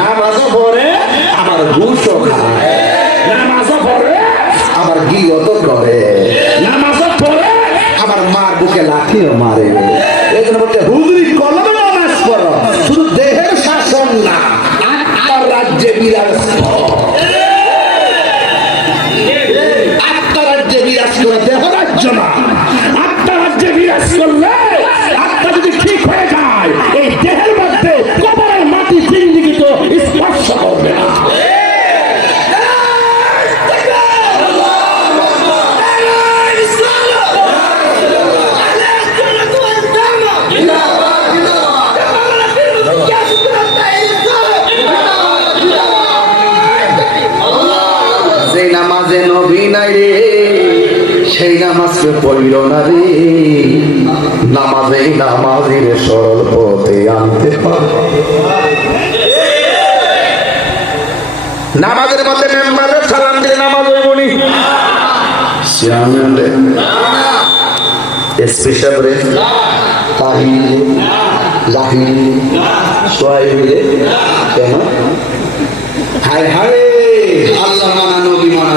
নামাজও পড়ে আমার ঘুষও খায়। নামাজও পড়ে আমার গিয়ত করে। নামাজও পড়ে আমার মার বুকে লাঠিও মারে। এই জন্য বলছে, হুজুরি কলমে নামাজ পড়ো। শুধু দেহের শাসন না, আত্মার রাজ্যে বিরাজ। সেই নামাজকে পড়িল না রে, নামাজে নামাজের সরল পথে আনতে পারে নামাজের মধ্যে মেম্বারের সালাম দিলে নামাজ হইব নি। আল্লাহ মানা নবী মানা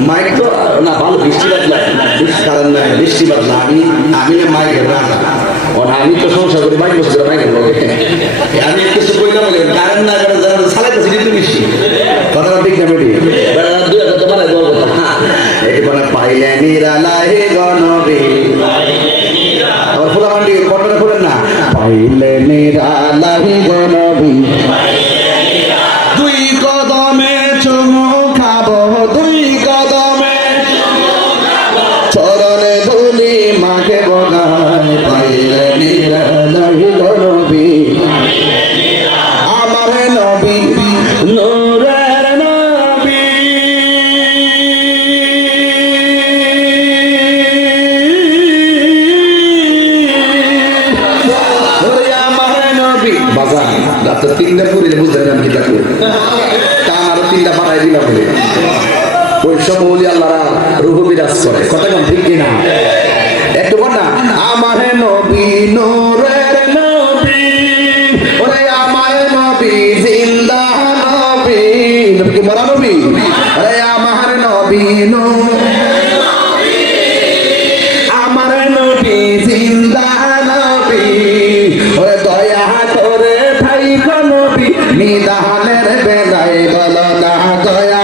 মাইক তো না ভালো বৃষ্টি বাদলা বৃষ্টি কারণ না বৃষ্টি বাদলা আমি আমি না মাইকের রাজা। না, আমি তো সংসার করি মাইক বসে মাইকের লগে। আমি কিছু কইলাম বলে কারণ না কারণ যারা সালাইতেছি কিন্তু বৃষ্টি কথাটা ঠিক না বেটি? দুই তো হ্যাঁ পাইলে নিরালা হে গণবে তিনটা পুরিলে বুঝতে পারলাম কি ঠাকুর টান আরও তিনটা বাড়াই দিলাম বলে। ওই সব বলি আল্লাহরা রুহ বিরাজ করে। কথা কম ঠিক কিনা? একটু না? নিদানের বেলায় বলো না, দয়া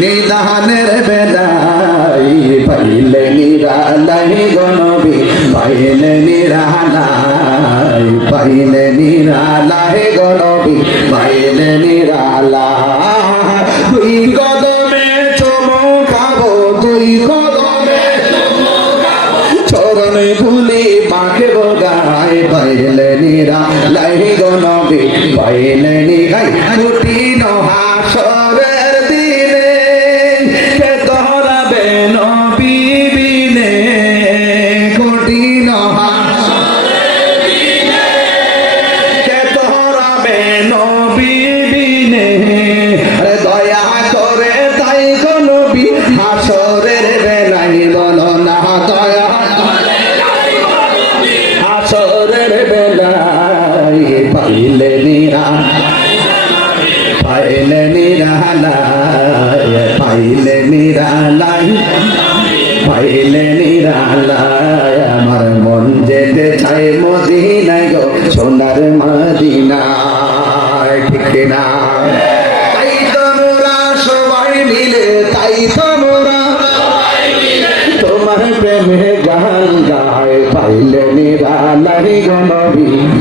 নিদানের বেলায় পাইলে নিরালাই গণবি পাইলে নিরালাই পাইলে নিরালাই গণবি পাইলে পাইলে নিরা লাই গনবী পাইলে নিগাই ছুটি নহাসরের পাইলে নিরা, পাইলে নিরালায় পাইলে নিরালায় পাইলে নিরালায় আমার মন যেতে চাই মদিনায় গো, সোনার মদিনায়, ঠিক না তাই তো মোরা সবাই মিলে, তাই তো মোরা তোমার প্রেমে গান গায়, পাইলে নিরালাই গনবী হায়